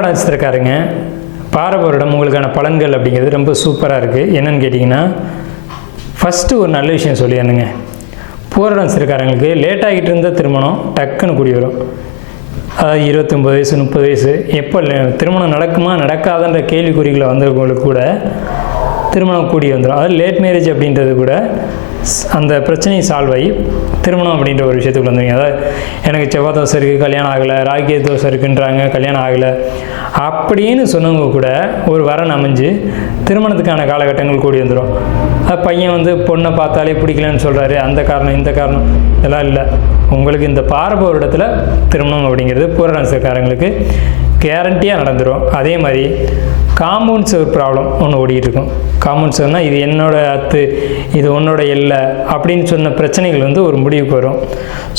பூராட நட்சத்திரக்காரங்க பாரபரிடம் உங்களுக்கான பலன்கள் அப்படிங்கிறது ரொம்ப சூப்பராக இருக்குது. என்னென்னு கேட்டிங்கன்னா, ஃபஸ்ட்டு ஒரு நல்ல விஷயம் சொல்லிடணுங்க. பூராட நட்சத்திரக்காரங்களுக்கு லேட் ஆகிட்டு இருந்த திருமணம் டக்குன்னு கூடி வரும். அதாவது 29 வயசு 30 வயசு எப்போ திருமணம் நடக்குமா நடக்காதுன்ற கேள்விக்குறிகளை வந்தவங்களுக்கு கூட திருமணம் கூடி வந்துடும். அதாவது லேட் மேரேஜ் அப்படின்றது கூட அந்த பிரச்சனையை சால்வ் ஆகி திருமணம் அப்படின்ற ஒரு விஷயத்துக்கு வந்துடுங்க. அதாவது எனக்கு செவ்வாய் தோசை இருக்குது கல்யாணம் ஆகலை, ராகிய தோசை இருக்குன்றாங்க கல்யாணம் ஆகலை அப்படின்னு சொன்னவங்க கூட ஒரு வரன் அமைஞ்சு திருமணத்துக்கான காலகட்டங்கள் கூடி வந்துடும். பையன் வந்து பொண்ணை பார்த்தாலே பிடிக்கலன்னு சொல்கிறாரு, அந்த காரணம் இந்த காரணம் இதெல்லாம் இல்லை. உங்களுக்கு இந்த பாரப இடத்துல திருமணம் அப்படிங்கிறது பூர நட்சத்திரக்காரங்களுக்கு கேரண்டியாக நடந்துடும். அதே மாதிரி காம்பவுண்ட் சுவர் ப்ராப்ளம் ஒன்று ஓடிக்கிட்டு இருக்கும். காம்பவுண்ட் சுவர்னால் இது என்னோட அத்து, இது உன்னோட எல்லை அப்படின்னு சொன்ன பிரச்சனைகள் வந்து ஒரு முடிவுக்கு வரும்.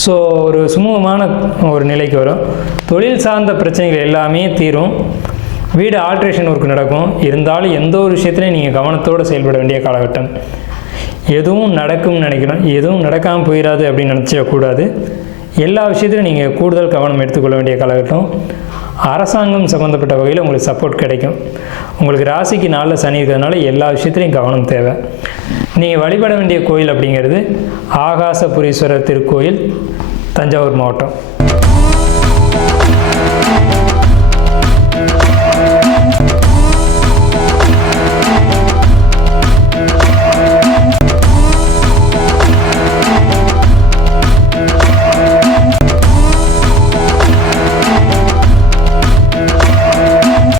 ஸோ ஒரு சுமூகமான ஒரு நிலைக்கு வரும். தொழில் சார்ந்த பிரச்சனைகள் எல்லாமே தீரும். வீடு ஆல்ட்ரேஷன் ஒர்க் நடக்கும். இருந்தாலும் எந்த ஒரு விஷயத்துலையும் நீங்கள் கவனத்தோடு செயல்பட வேண்டிய காலகட்டம். எதுவும் நடக்கும்னு நினைக்கணும், எதுவும் நடக்காமல் போயிடாது அப்படின்னு நினச்சிடக்கூடாது. எல்லா விஷயத்துலையும் நீங்கள் கூடுதல் கவனம் எடுத்துக்கொள்ள வேண்டிய காலகட்டம். அரசாங்கம் சம்மந்தப்பட்ட வகையில் உங்களுக்கு சப்போர்ட் கிடைக்கும். உங்களுக்கு ராசிக்கு 4 சனி இருக்கிறதுனால எல்லா விஷயத்துலையும் கவனம் தேவை. நீங்கள் வழிபட வேண்டிய கோயில் அப்படிங்கிறது ஆகாசபுரீஸ்வரர் திருக்கோயில், தஞ்சாவூர் மாவட்டம்.